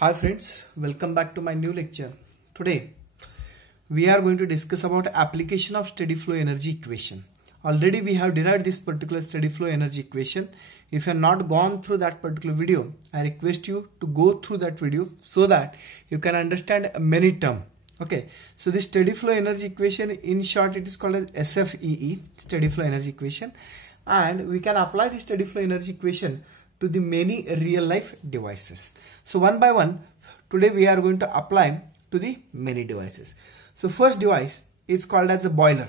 Hi friends, welcome back to my new lecture. Today we are going to discuss about application of steady flow energy equation. Already we have derived this particular steady flow energy equation. If you have not gone through that particular video, I request you to go through that video so that you can understand many terms. Okay, so this steady flow energy equation, in short it is called as SFEE, steady flow energy equation, and we can apply the steady flow energy equation to the many real life devices. So one by one today we are going to apply to the many devices. So first device is called as a boiler.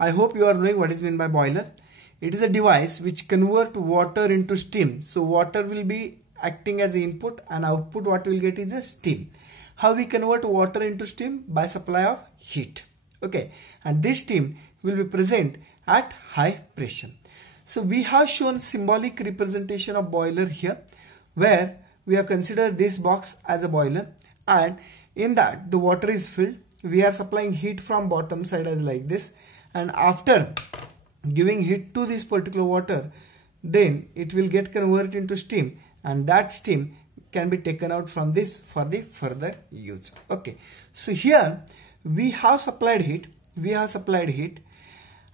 I hope you are knowing what is meant by boiler. It is a device which converts water into steam. So water will be acting as the input and output what we will get is a steam. How we convert water into steam? By supply of heat. Okay, and this steam will be present at high pressure. So we have shown symbolic representation of boiler here, where we have considered this box as a boiler, and in that the water is filled. We are supplying heat from bottom side as like this, and after giving heat to this particular water, then it will get converted into steam, and that steam can be taken out from this for the further use. Okay, so here we have supplied heat.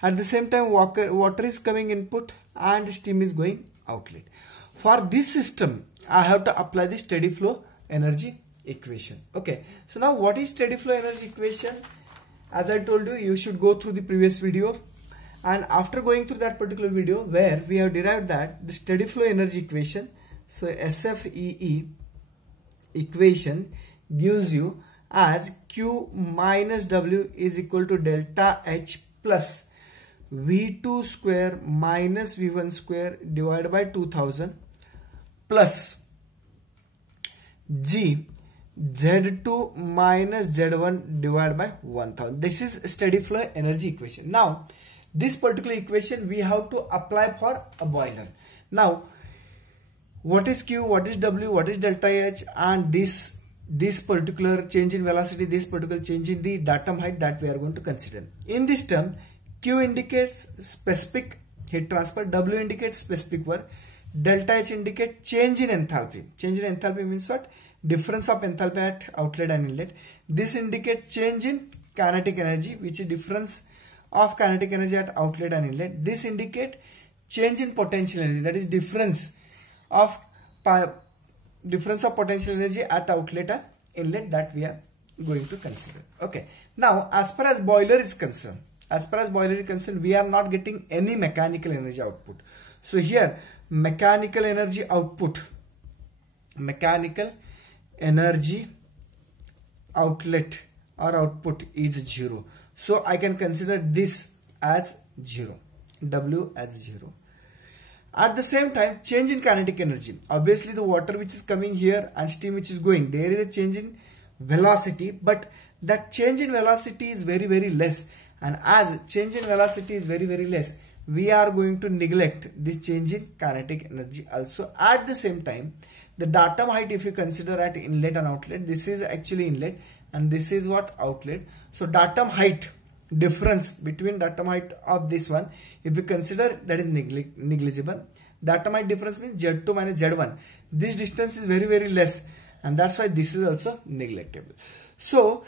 At the same time water is coming input and steam is going outlet. For this system I have to apply the steady flow energy equation. Okay, so now what is steady flow energy equation? As I told you, you should go through the previous video, and after going through that particular video where we have derived that the steady flow energy equation, so SFEE equation gives you as Q minus W is equal to delta H plus V2 square minus V1 square divided by 2000 plus G Z2 minus Z1 divided by 1000. This is steady flow energy equation. Now this particular equation we have to apply for a boiler. Now what is Q, what is W, what is delta H, and this particular change in velocity, this particular change in the datum height that we are going to consider. In this term, Q indicates specific heat transfer, W indicates specific work, delta H indicates change in enthalpy. Change in enthalpy means what? Difference of enthalpy at outlet and inlet. This indicates change in kinetic energy, which is difference of kinetic energy at outlet and inlet. This indicates change in potential energy, that is difference of potential energy at outlet and inlet that we are going to consider. Okay, now as far as boiler is concerned, we are not getting any mechanical energy output. So here mechanical energy outlet or output is 0. So I can consider this as 0, W as 0. At the same time, change in kinetic energy. Obviously the water which is coming here and steam which is going, there is a change in velocity, but that change in velocity is very, very less. And as change in velocity is very, very less, we are going to neglect this change in kinetic energy also. At the same time, the datum height, if you consider at inlet and outlet, this is actually inlet and this is what outlet. So datum height, difference between datum height of this one, if you consider, that is negligible. Datum height difference means Z2 minus Z1. This distance is very, very less, and that's why this is also neglectable. So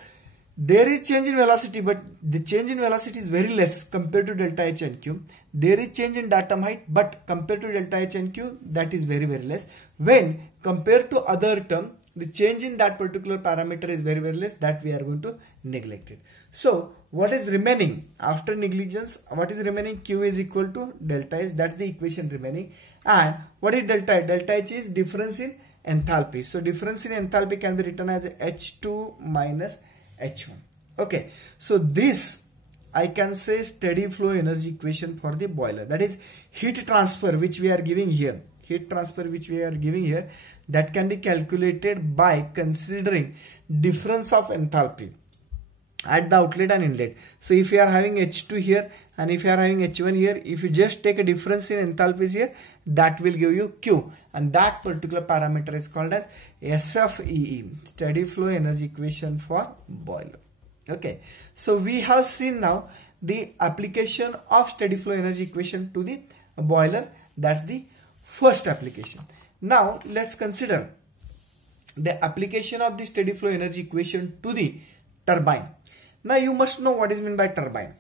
there is change in velocity, but the change in velocity is very less compared to delta H and Q. There is change in datum height, but compared to delta H and Q, that is very, very less. When compared to other term, the change in that particular parameter is very, very less, that we are going to neglect it. So what is remaining after negligence? What is remaining? Q is equal to delta H. That's the equation remaining. And what is delta H? Delta H is difference in enthalpy. So difference in enthalpy can be written as H2 minus H1. Okay, so this I can say steady flow energy equation for the boiler. That is heat transfer which we are giving here. That can be calculated by considering difference of enthalpy at the outlet and inlet. So if you are having H2 here and if you are having H1 here, if you just take a difference in enthalpies here, that will give you Q, and that particular parameter is called as SFEE, steady flow energy equation for boiler. Okay, so we have seen now the application of steady flow energy equation to the boiler. That's the first application. Now let's consider the application of the steady flow energy equation to the turbine. Now you must know what is meant by turbine.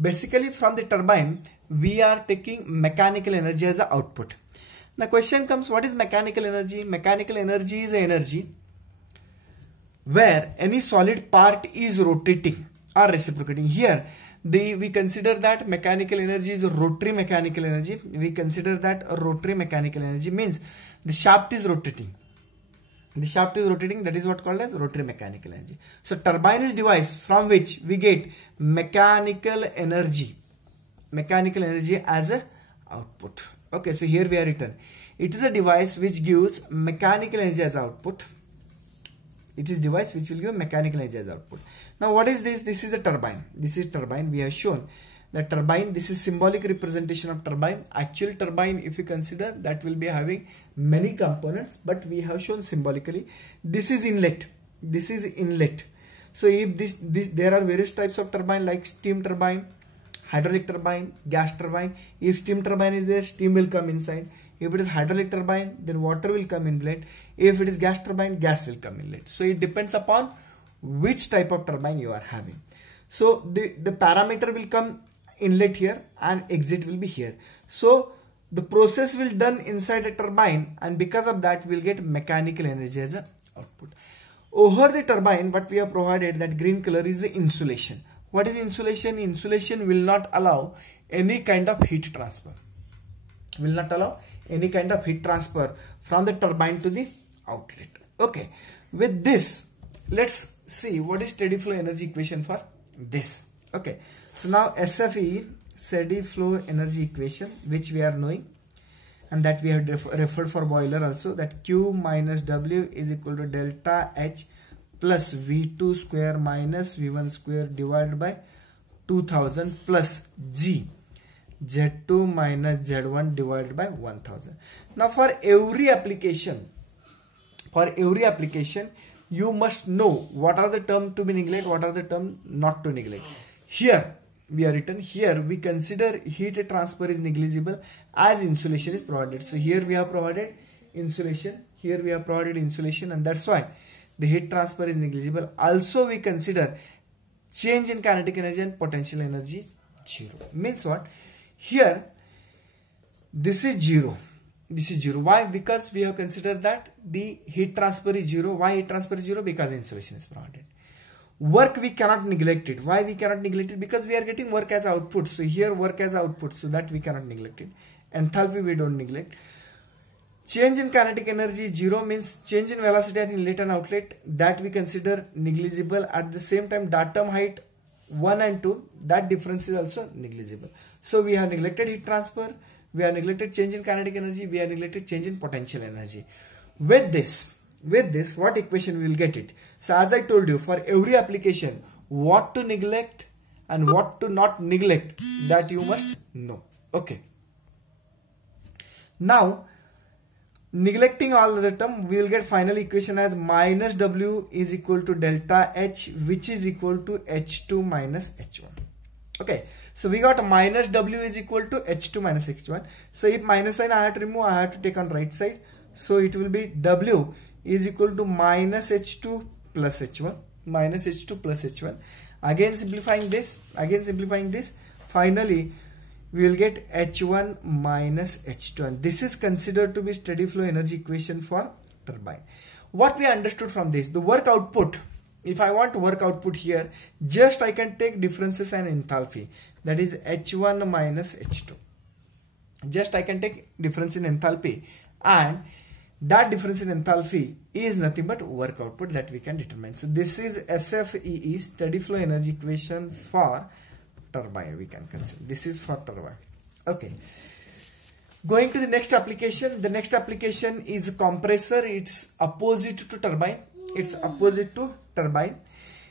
Basically from the turbine we are taking mechanical energy as the output. The question comes, what is mechanical energy? Mechanical energy is energy where any solid part is rotating or reciprocating. Here we consider that mechanical energy is rotary mechanical energy. We consider that a rotary mechanical energy means the shaft is rotating. The shaft is rotating, that is what called as rotary mechanical energy. So turbine is device from which we get mechanical energy as a output. Okay, so here we are written. It is a device which gives mechanical energy as output. It is device which will give mechanical energy as output. Now what is this? This is the turbine. This is turbine. We have shown the turbine. This is symbolic representation of turbine. Actual turbine, if you consider, that will be having many components, but we have shown symbolically. This is inlet. This is inlet. So if there are various types of turbine like steam turbine, hydraulic turbine, gas turbine. If steam turbine is there, steam will come inside. If it is hydraulic turbine, then water will come inlet. If it is gas turbine, gas will come inlet. So it depends upon which type of turbine you are having. So the parameter will come inlet here and exit will be here. So the process will done inside a turbine, and because of that we'll get mechanical energy as a output. Over the turbine, what we have provided, that green color, is the insulation. What is insulation? Insulation will not allow any kind of heat transfer. Will not allow any kind of heat transfer from the turbine to the outlet. Okay, with this let's see what is steady flow energy equation for this. Okay, so now SFEE, steady flow energy equation, which we are knowing, and that we have referred for boiler also, that Q minus W is equal to delta H plus V2 square minus V1 square divided by 2000 plus G, Z2 minus Z1 divided by 1000. Now for every application, you must know what are the terms to be neglected, what are the terms not to neglect. Here we are written, here we consider heat transfer is negligible as insulation is provided. So here we have provided insulation, here we have provided insulation, and that's why the heat transfer is negligible. Also we consider change in kinetic energy and potential energy is 0. Means what? Here this is 0. This is 0. Why? Because we have considered that the heat transfer is 0. Why heat transfer is 0? Because insulation is provided. Work we cannot neglect it. Why we cannot neglect it? Because we are getting work as output. So here work as output, so that we cannot neglect it. Enthalpy we don't neglect. Change in kinetic energy 0 means change in velocity at inlet and outlet, that we consider negligible. At the same time, datum height 1 and 2, that difference is also negligible. So we have neglected heat transfer, we have neglected change in kinetic energy, we have neglected change in potential energy. With this, what equation we will get it? So as I told you, for every application, what to neglect and what to not neglect, that you must know. Okay. Now, neglecting all the term, we will get final equation as minus W is equal to delta H, which is equal to H2 minus H1. Okay, so we got minus W is equal to H2 minus H1. So if minus sign I have to remove, I have to take on right side. So it will be W is equal to minus H2 plus H1, minus H2 plus H1. Again simplifying this, finally we will get H1 minus H2, and this is considered to be steady flow energy equation for turbine. What we understood from this, the work output, if I want work output here, just I can take differences and enthalpy, that is H1 minus H2. Just I can take difference in enthalpy, and that difference in enthalpy is nothing but work output that we can determine. So this is SFEE, steady flow energy equation for turbine, we can consider. This is for turbine. Okay. Going to the next application. The next application is compressor. It's opposite to turbine. It's opposite to turbine.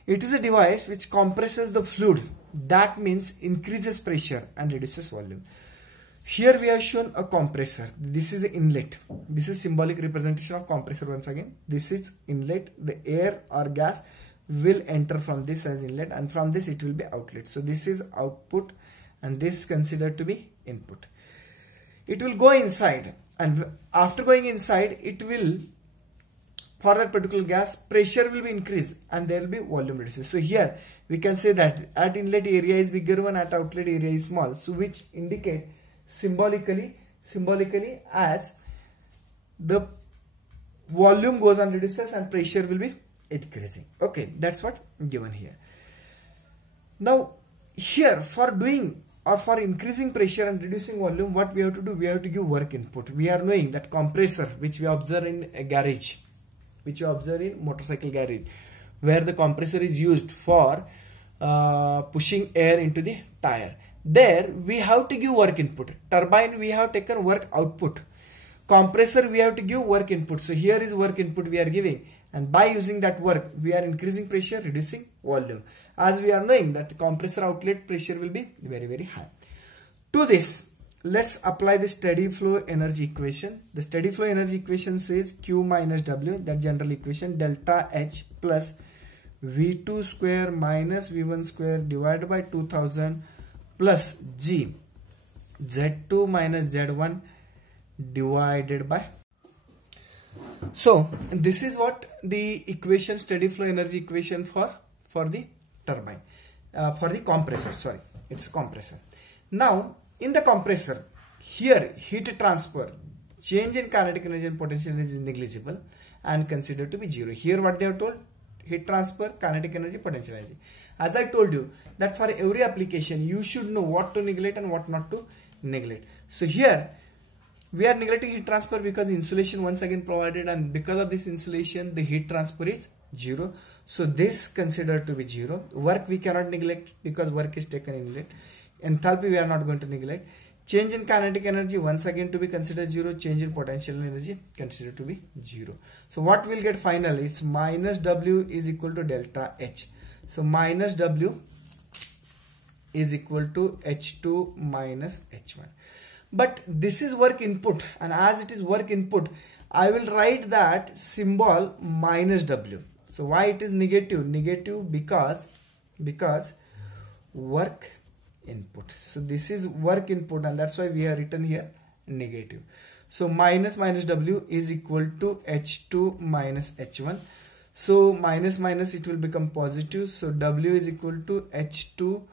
It is a device which compresses the fluid. That means increases pressure and reduces volume. Here we have shown a compressor. This is the inlet. This is symbolic representation of compressor once again. This is inlet. The air or gas will enter from this as inlet, and from this it will be outlet. So this is output and this is considered to be input. It will go inside, and after going inside it will for that particular gas, pressure will be increased and there will be volume reduced. So here we can say that at inlet area is bigger one, at outlet area is small. So which indicate symbolically as the volume goes on reduces and pressure will be increasing. Okay, that's what given here. Now here for doing or for increasing pressure and reducing volume, what we have to do, we have to give work input. We are knowing that compressor, which we observe in a garage, which we observe in motorcycle garage, where the compressor is used for pushing air into the tire. There we have to give work input. Turbine we have taken work output. Compressor we have to give work input. So here is work input we are giving, and by using that work we are increasing pressure, reducing volume. As we are knowing that compressor outlet pressure will be very high. To this, let's apply the steady flow energy equation. The steady flow energy equation says Q minus W, that general equation, delta H plus V2 square minus V1 square divided by 2000 plus G Z2 minus Z1 divided by. So this is what the equation, steady flow energy equation for the turbine, for the compressor, sorry, it's compressor. Now in the compressor, here heat transfer, change in kinetic energy and potential energy is negligible and considered to be zero. Here what they have told, heat transfer, kinetic energy, potential energy. As I told you that for every application you should know what to neglect and what not to neglect. So here we are neglecting heat transfer because insulation once again provided, and because of this insulation the heat transfer is 0. So this considered to be 0. Work we cannot neglect because work is taken in neglect. Enthalpy we are not going to neglect. Change in kinetic energy once again to be considered 0. Change in potential energy considered to be 0. So what we'll get finally is minus W is equal to delta H. So minus W is equal to H2 minus H1. But this is work input, and as it is work input, I will write that symbol minus W. So why it is negative? Negative because work input. So this is work input, and that's why we have written here negative. So minus W is equal to H2 minus H1. So minus it will become positive. So W is equal to H2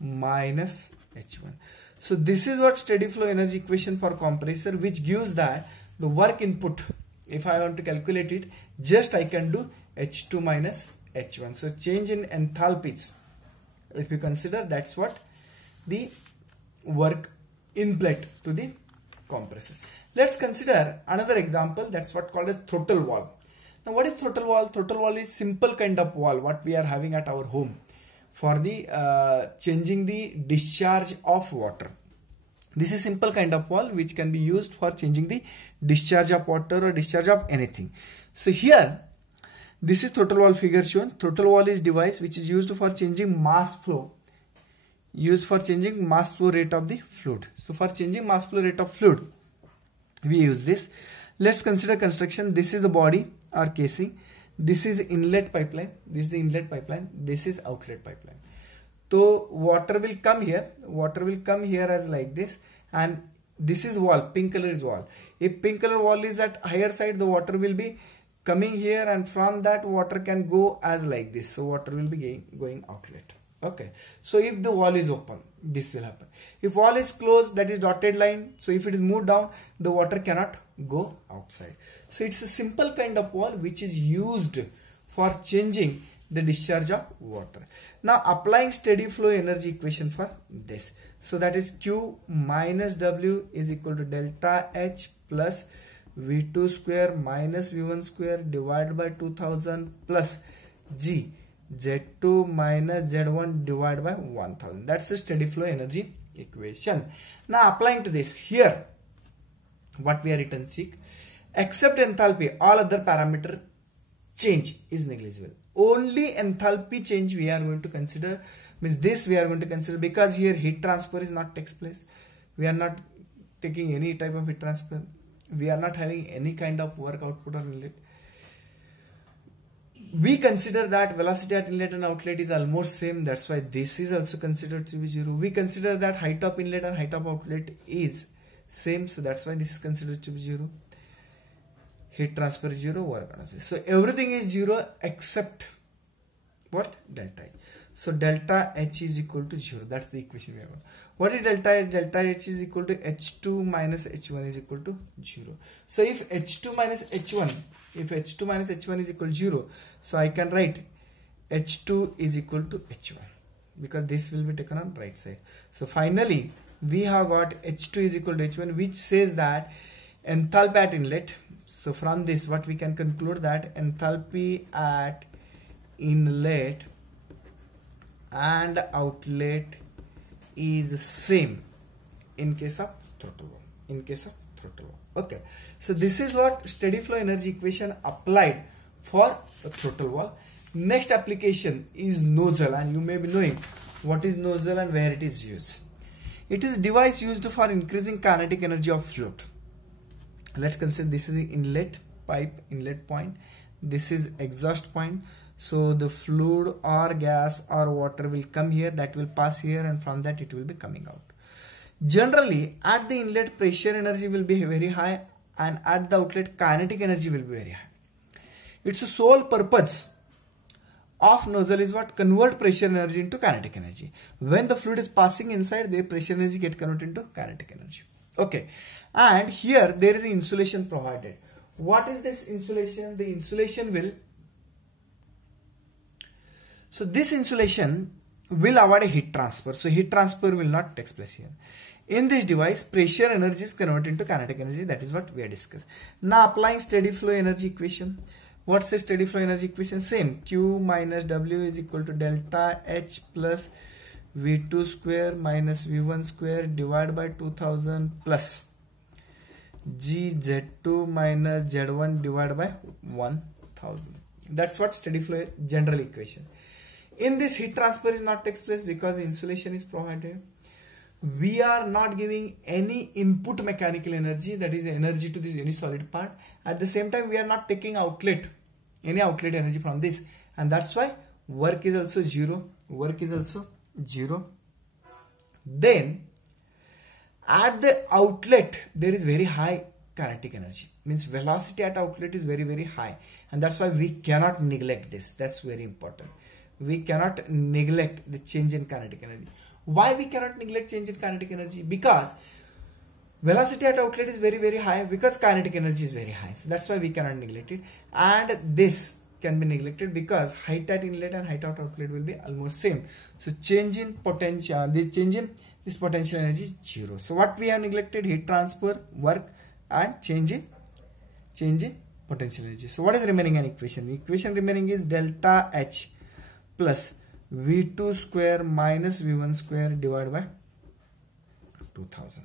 minus H1. So this is what steady flow energy equation for compressor, which gives that the work input, if I want to calculate it, just I can do H2 minus H1. So change in enthalpies, if you consider, that's what the work input to the compressor. Let's consider another example, that's what called as throttle wall. Now what is throttle wall? Throttle wall is simple kind of wall what we are having at our home for the changing the discharge of water. This is simple kind of wall which can be used for changing the discharge of water or discharge of anything. So here this is throttle wall figure shown. Throttle wall is device which is used for changing mass flow, rate of the fluid. So for changing mass flow rate of fluid we use this. Let's consider construction. This is the body or casing. This is inlet pipeline, this is the inlet pipeline, this is outlet pipeline. So water will come here as like this, and this is wall, pink color is wall. If pink color wall is at higher side, the water will be coming here, and from that water can go as like this. So water will be going outlet. Okay. So if the wall is open, this will happen. If wall is closed, that is dotted line. So if it is moved down, the water cannot go outside. So it's a simple kind of wall which is used for changing the discharge of water. Now applying steady flow energy equation for this. So that is Q minus W is equal to delta H plus V2 square minus V1 square divided by 2000 plus G Z2 minus Z1 divided by 1000. That's the steady flow energy equation. Now applying to this, here what we are written seek, except enthalpy, all other parameter change is negligible. Only enthalpy change we are going to consider, means this we are going to consider, because here heat transfer is not takes place. We are not taking any type of heat transfer. We are not having any kind of work output or inlet. We consider that velocity at inlet and outlet is almost same. That's why this is also considered to be 0. We consider that height of inlet and height of outlet is same. So that's why this is considered to be 0. heat transfer is 0, work done. So everything is 0 except what? Delta H. So delta H is equal to 0. That's the equation we have. What is delta H? Delta H is equal to H2 minus H1 is equal to 0. So if H2 minus H1, is equal to 0, so I can write H2 is equal to H1 because this will be taken on right side. So finally we have got H2 is equal to H1, which says that enthalpy at inlet. So from this what we can conclude that enthalpy at inlet and outlet is same in case of throttle wall. Okay, so this is what steady flow energy equation applied for the throttle wall. Next application is nozzle, and you may be knowing what is nozzle and where it is used. It is device used for increasing kinetic energy of fluid. Let's consider this is the inlet pipe, inlet point. This is exhaust point. So the fluid or gas or water will come here, that will pass here, and from that it will be coming out. Generally at the inlet pressure energy will be very high, and at the outlet kinetic energy will be very high. Its sole purpose of nozzle is what? Convert pressure energy into kinetic energy. When the fluid is passing inside, the pressure energy get converted into kinetic energy. Okay, and here there is an insulation provided. What is this insulation? The insulation will, so this insulation will avoid a heat transfer. So heat transfer will not take place here. In this device, pressure energy is converted into kinetic energy. That is what we have discussed. Now applying steady flow energy equation. What's the steady flow energy equation? Same. Q minus W is equal to delta H plus V2 square minus V1 square divided by 2000 plus G Z2 minus Z1 divided by 1000. That's what steady flow general equation. In this, heat transfer is not takes place because insulation is provided. We are not giving any input mechanical energy, that is energy to this any solid part. At the same time, we are not taking any outlet energy from this, and that's why work is also 0. Then at the outlet there is very high kinetic energy, means velocity at outlet is very, very high, and that's why we cannot neglect this. That's very important. We cannot neglect the change in kinetic energy. Why we cannot neglect change in kinetic energy? Because velocity at outlet is very, very high, because kinetic energy is very high. So that's why we cannot neglect it. And this can be neglected because height at inlet and height at outlet will be almost same. So change in potential, the change in this potential energy is 0. So what we have neglected? Heat transfer, work, and change in potential energy. So what is remaining in equation? The equation remaining is delta H plus V2 square minus V1 square divided by 2000.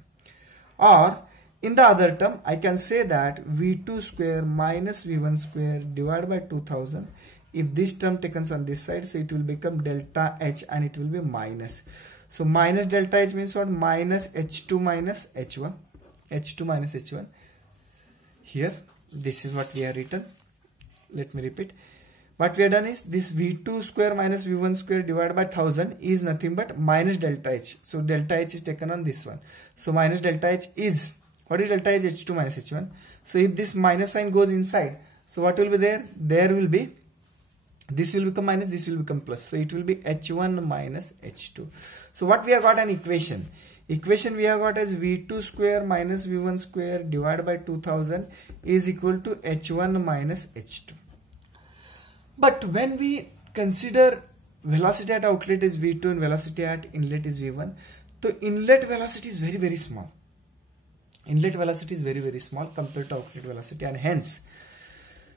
Or in the other term, I can say that V2 square minus V1 square divided by 2000. If this term taken on this side, so it will become delta H and it will be minus. So minus delta H means what? Minus H2 minus H1. H2 minus H1. Here, this is what we have written. Let me repeat. What we have done is this V2 square minus V1 square divided by 1000 is nothing but minus delta H. So delta H is taken on this one. So minus delta H is, what is delta H? H2 minus H1. So if this minus sign goes inside, so what will be there? There will be, this will become minus, this will become plus. So it will be H1 minus H2. So what we have got an equation. Equation we have got as V2 square minus V1 square divided by 2000 is equal to H1 minus H2. But when we consider velocity at outlet is V2 and velocity at inlet is V1, so inlet velocity is very, very small. Inlet velocity is very, very small compared to outlet velocity, and hence,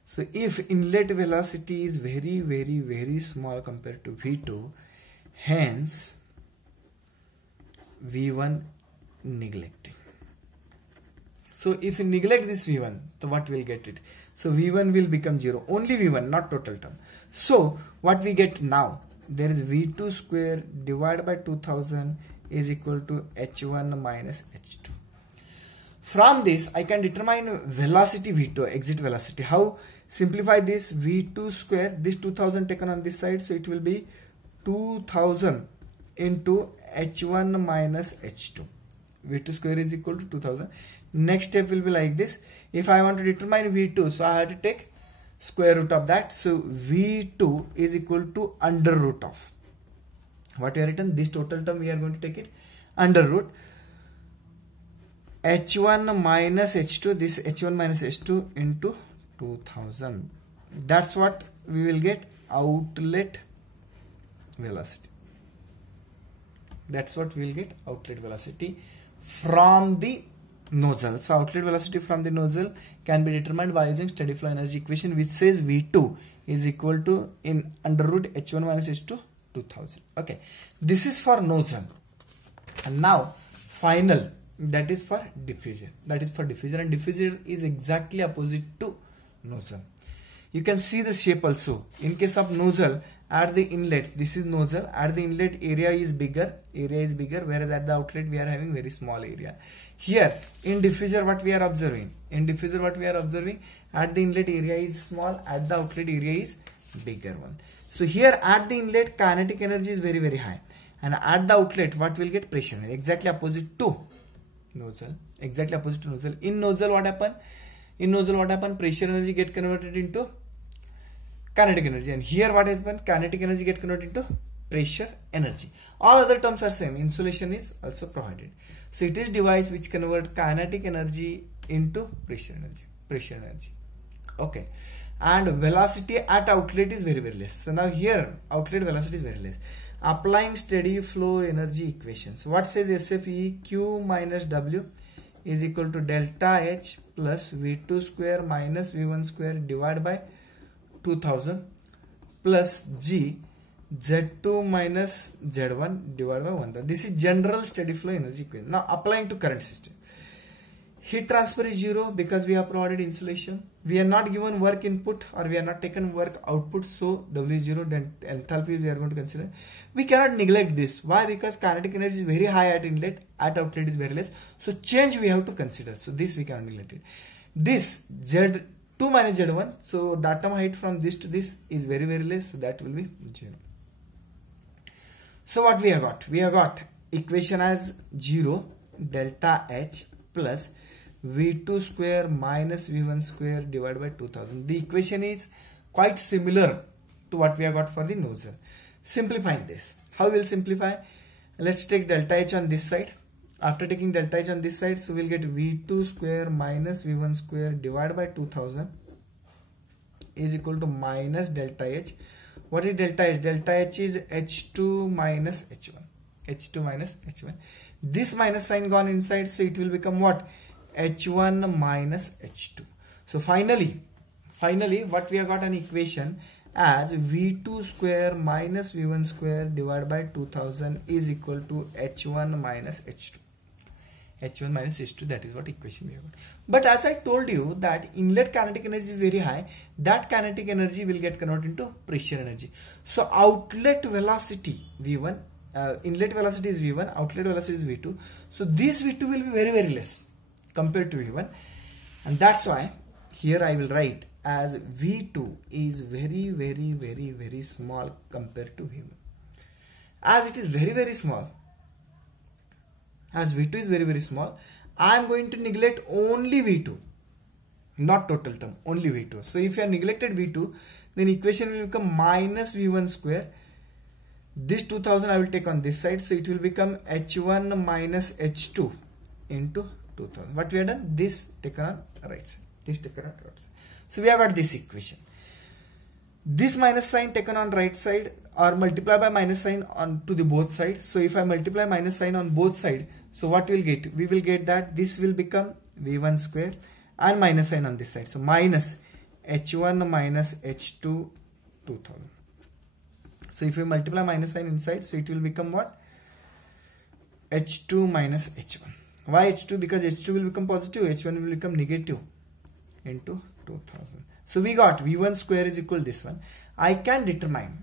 so if inlet velocity is very, very, very small compared to V2, hence V1 neglecting. So if we neglect this V1, so what will get it? So V1 will become 0. Only V1, not total term. So what we get now, there is V2 square divided by 2000 is equal to H1 minus H2. From this, I can determine velocity V2, exit velocity. How? Simplify this V2 square, this 2000 taken on this side, so it will be 2000 into H1 minus H2. V2 square is equal to 2000. Next step will be like this. If I want to determine V2, so I have to take square root of that. So V2 is equal to under root of what we have written, this total term we are going to take it under root H1 minus H2, this H1 minus H2 into 2000. That's what we will get outlet velocity. That's what we will get outlet velocity from the nozzle. So outlet velocity from the nozzle can be determined by using steady flow energy equation, which says V2 is equal to in under root H1 minus H2 2000. Okay, this is for nozzle. And now final, that is for diffuser. That is for diffuser, and diffuser is exactly opposite to nozzle. You can see the shape also. In case of nozzle, at the inlet, this is nozzle, at the inlet area is bigger, whereas at the outlet we are having very small area. Here in diffuser what we are observing, at the inlet area is small, at the outlet area is bigger one. So here at the inlet kinetic energy is very, very high, and at the outlet what will get pressure, exactly opposite to nozzle, exactly opposite to nozzle. In nozzle what happen? In nozzle what happen? Pressure energy get converted into kinetic energy, and here what happen? Kinetic energy get converted into pressure energy. All other terms are same. Insulation is also provided. So it is device which convert kinetic energy into pressure energy. Okay, and velocity at outlet is very, very less. So now here outlet velocity is very less. Applying steady flow energy equations. What says SFEE? Q minus W is equal to delta H plus V2 square minus V1 square divided by 2000 plus G Z2 minus Z1 divided by 1000. This is general steady flow energy equation. Now applying to current system. Heat transfer is 0 because we have provided insulation. We are not given work input, or we are not taken work output, so W is 0, then enthalpy we are going to consider. We cannot neglect this. Why? Because kinetic energy is very high at inlet, at outlet is very less. So change we have to consider. So this we cannot neglect it. This Z2 minus Z1, so datum height from this to this is very, very less, so that will be 0. So what we have got? We have got equation as 0 delta H plus V2 square minus V1 square divided by 2000. The equation is quite similar to what we have got for the nozzle. Simplifying this. How we will simplify? Let's take delta H on this side. After taking delta H on this side, so we'll get V2 square minus V1 square divided by 2000 is equal to minus delta H. What is delta H? Delta H is H2 minus H1. H2 minus H1. This minus sign gone inside, so it will become what? H1 minus H2. So finally what we have got an equation as V2 square minus V1 square divided by 2000 is equal to H1 minus H2. H1 minus H2, that is what equation we have got. But as I told you that inlet kinetic energy is very high, that kinetic energy will get converted into pressure energy. So outlet velocity V1, inlet velocity is V1, outlet velocity is V2. So this V2 will be very, very less compared to V1, and that's why here I will write as V2 is very, very, very, very small compared to V1. As it is very, very small, as V2 is very, very small, I am going to neglect only V2, not total term, only V2. So if you have neglected V2, then equation will become minus V1 square. This 2000 I will take on this side, so it will become H1 minus H2 into 2000. What we have done? This taken on right side. This taken on right side. So we have got this equation. This minus sign taken on right side or multiply by minus sign on to the both sides. So if I multiply minus sign on both sides, so what we will get? We will get that this will become V1 square and minus sign on this side. So minus H1 minus H2 2000. So if you multiply minus sign inside, so it will become what? H2 minus H1. Why H2? Because H2 will become positive, H1 will become negative into 2000. So we got V1 square is equal to this one. I can determine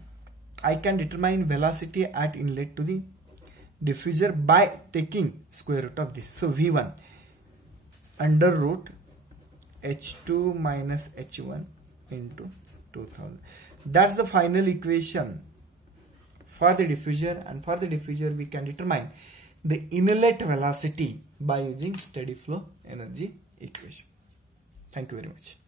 velocity at inlet to the diffuser by taking square root of this. So V1 under root H2 minus H1 into 2000. That's the final equation for the diffuser, and for the diffuser we can determine the inlet velocity by using steady flow energy equation. Thank you very much.